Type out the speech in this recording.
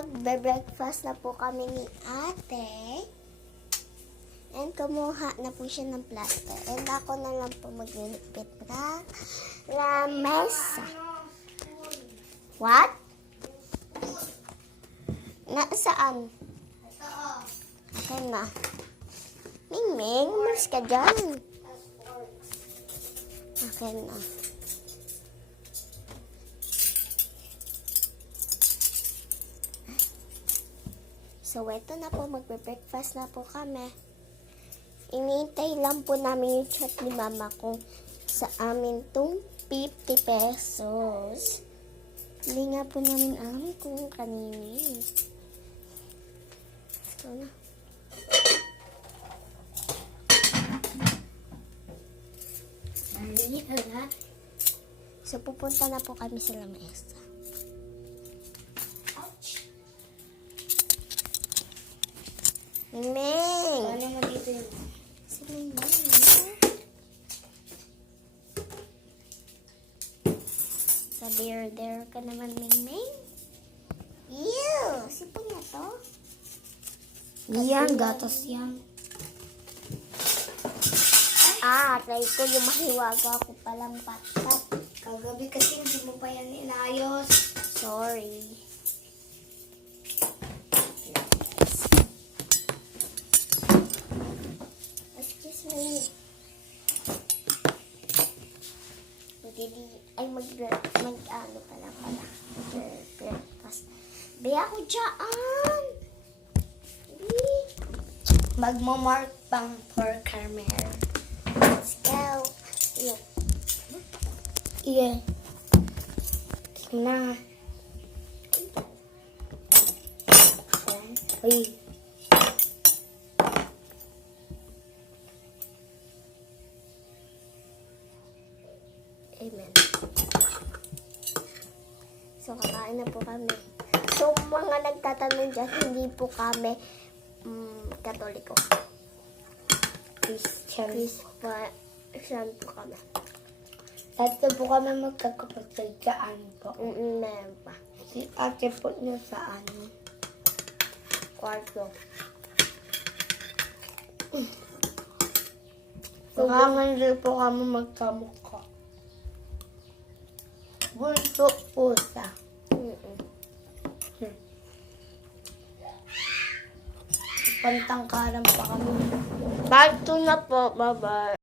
magbe-breakfast na po kami ni ate. And kumuha na po siya ng plaster. And ako na lang po maglilipit na lamesa. What? Nasaan? Okay na. Ming, umalis ka dyan. Okay na. So, eto na po. Magbe-breakfast na po kami. Inintay lang po namin yung chat ni mama kung sa amin tong 50 pesos. Hindi nga po namin alam kung kanini. So, so pupunta na po kami sa lamesa. Ming! Ano mo dito yun? Si Ming. Sabi there ka naman, Ming. Ew! Sipon na to? Yan, gatas yan. Try ko yung mahiwaga ko palang patat. Kagabi kasi hindi mo pa yan inayos. Sorry. Excuse me. Mag-ano pala. Breakfast. Be ako dyan. Magmo-mark pang for Carmel. Let's go. Yeah. Yeah. Na. Uy. Amen. So, kakain na po kami. So, mga nagtatanong dyan, hindi po kami Katoliko. Christian po kami. Dati po kami magkakapatid saan po. Meron pa. Si ate po niya saan? Kwarto. Pangangan din po kami magkamukha. Bunso po sa. Pantangkaran pa kami. Part 2 na po. Bye-bye.